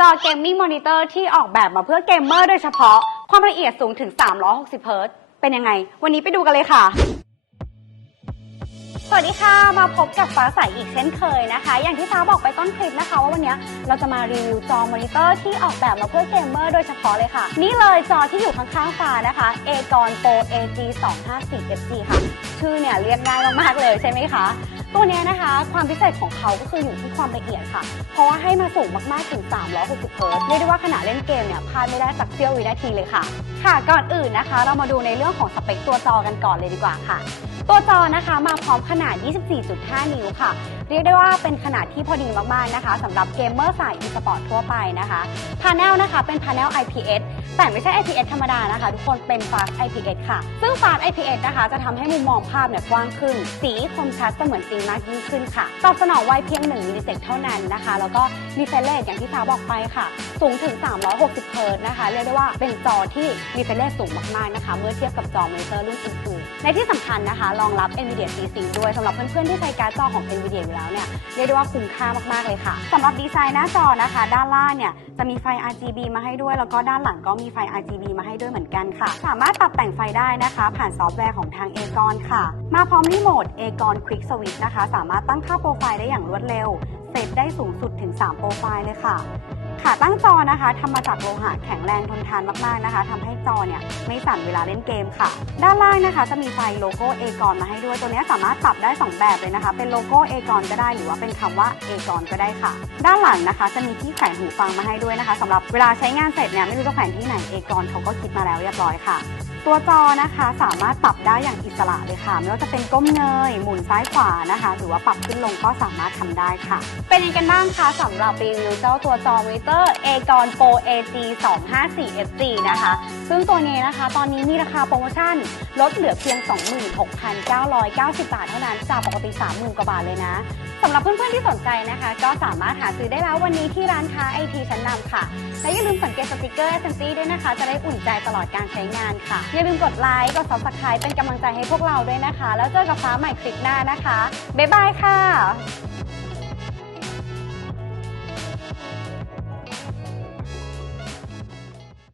จอเกมมิ่งมอนิเตอร์ที่ออกแบบมาเพื่อเกมเมอร์โดยเฉพาะ ความละเอียดสูงถึง 360 เฮิร์ตซ์เป็นยังไง วันนี้ไปดูกันเลยค่ะ สวัสดีค่ะ มาพบกับฟ้าใสอีกเช่นเคยนะคะ อย่างที่ฟ้าบอกไปต้นคลิปนะคะ ว่าวันนี้เราจะมารีวิวจอมอนิเตอร์ที่ออกแบบมาเพื่อเกมเมอร์โดยเฉพาะเลยค่ะ นี่เลยจอที่อยู่ข้างๆฟ้านะคะ a g o n Pro AG 254 FG ค่ะ ชื่อเนี่ยเรียกง่ายมากๆเลยใช่ไหมคะ ตัวเนี้ยนะคะความพิเศษของเขาก็คืออยู่ที่ความละเอียดค่ะ เพราะว่าให้มาสูงมากๆถึง 360เฮิรตเรียกได้ว่าขณะเล่นเกมเนี่ยพลาดไม่ได้สักเสี้ยววินาทีเลยค่ะ ค่ะก่อนอื่นนะคะ เรามาดูในเรื่องของสเปคตัวจอกันก่อนเลยดีกว่าค่ะ ตัวจอนะคะมาพร้อมขนาด 24.5 นิ้วค่ะ เรียกได้ว่าเป็นขนาดที่พอดีมากๆนะคะสำหรับเกมเมอร์สาย e-sport ทั่วไปนะคะพา n e l นะคะเป็นพา n e l IPS แต่ไม่ใช่ IPS ธรรมดานะคะ ทุกคนเป็น Fast IPS ค่ะ ซึ่ง Fast IPS นะคะ จะทำให้มุมมองภาพเนี่ยกว้างขึ้น สีคมชัดเสมือนจริงมากยิ่งขึ้นค่ะ ตอบสนองไวเพียง1มิลลิเซกเท่านั้นนะคะ แล้วก็มีเฟรเรทอย่างที่ฟ้าบอกไปค่ะ สูงถึง 360 เฮิร์ตนะคะ เรียกได้ว่าเป็นจอที่มีเฟรเรทสูงมากๆนะคะ เมื่อเทียบกับจอมอนิเตอร์รุ่นอื่นๆในที่สำคัญนะคะรองรับ NVIDIA G-Sync ด้วยสำหรับเพื่อนๆที่ใช้การ์ดจอของ NVIDIA อยู่แล้วเนี่ยเรียกได้ว่าคุ้มค่ามากๆเลยค่ะสำหรับดีไซน์หน้าจอนะคะ ด้านล่างเนี่ยจะมีไฟ RGB มาให้ด้วย แล้วก็ด้านหลังก็มีไฟ RGB มาให้ด้วยเหมือนกันค่ะ สามารถปรับแต่งไฟได้นะคะ ผ่านซอฟต์แวร์ของทาง a g o n ค่ะ มาพร้อมรีโมท a g o n Quick Switch นะคะ สามารถตั้งค่าโปรไฟล์ได้อย่างรวดเร็ว เซตได้สูงสุดถึง 3 โปรไฟล์เลยค่ะ ขาตั้งจอนะคะทำมาจากโลหะแข็งแรงทนทานมากๆนะคะทำให้จอเนี่ยไม่สั่นเวลาเล่นเกมค่ะ ด้านล่างนะคะจะมีไฟโลโก้เอกอนมาให้ด้วยตัวนี้สามารถปรับได้ 2 แบบเลยนะคะ เป็นโลโก้เอกอนก็ได้หรือว่าเป็นคำว่าเอกอนก็ได้ค่ะ ด้านหลังนะคะ จะมีที่แขวนหูฟังมาให้ด้วยนะคะสำหรับเวลาใช้งานเสร็จเนี่ยไม่รู้จะแขวนที่ไหนเอกอนเขาก็คิดมาแล้วเรียบร้อยค่ะ ตัวจอนะคะสามารถปรับได้อย่างอิสระเลยค่ะไม่ว่าจะเป็นก้มเงย หมุนซ้ายขวานะคะ หรือว่าปรับขึ้นลงก็สามารถทำได้ค่ะ เป็นยังไงกันบ้างคะสำหรับรีวิวเจ้าตัวจอมอนิเตอร์ a g o n Pro AG 254 FG นะคะ ซึ่งตัวนี้นะคะ ตอนนี้มีราคาโปรโมชั่น ลดเหลือเพียง 26,990 บาทเท่านั้นจากปกติ 30,000กว่าบาทเลยนะสำหรับเพื่อนๆที่สนใจนะคะ ก็สามารถหาซื้อได้แล้ววันนี้ที่ร้านค้าไอทีชั้นนำค่ะ และอย่าลืมสังเกตสติกเกอร์ SMC ด้วยนะคะ จะได้อุ่นใจตลอดการใช้งานค่ะอย่าลืมกดไลค์ กด subscribe เป็นกำลังใจให้พวกเราด้วยนะคะ แล้วเจอกับฟ้าใหม่คลิปหน้านะคะ บ๊ายบายค่ะ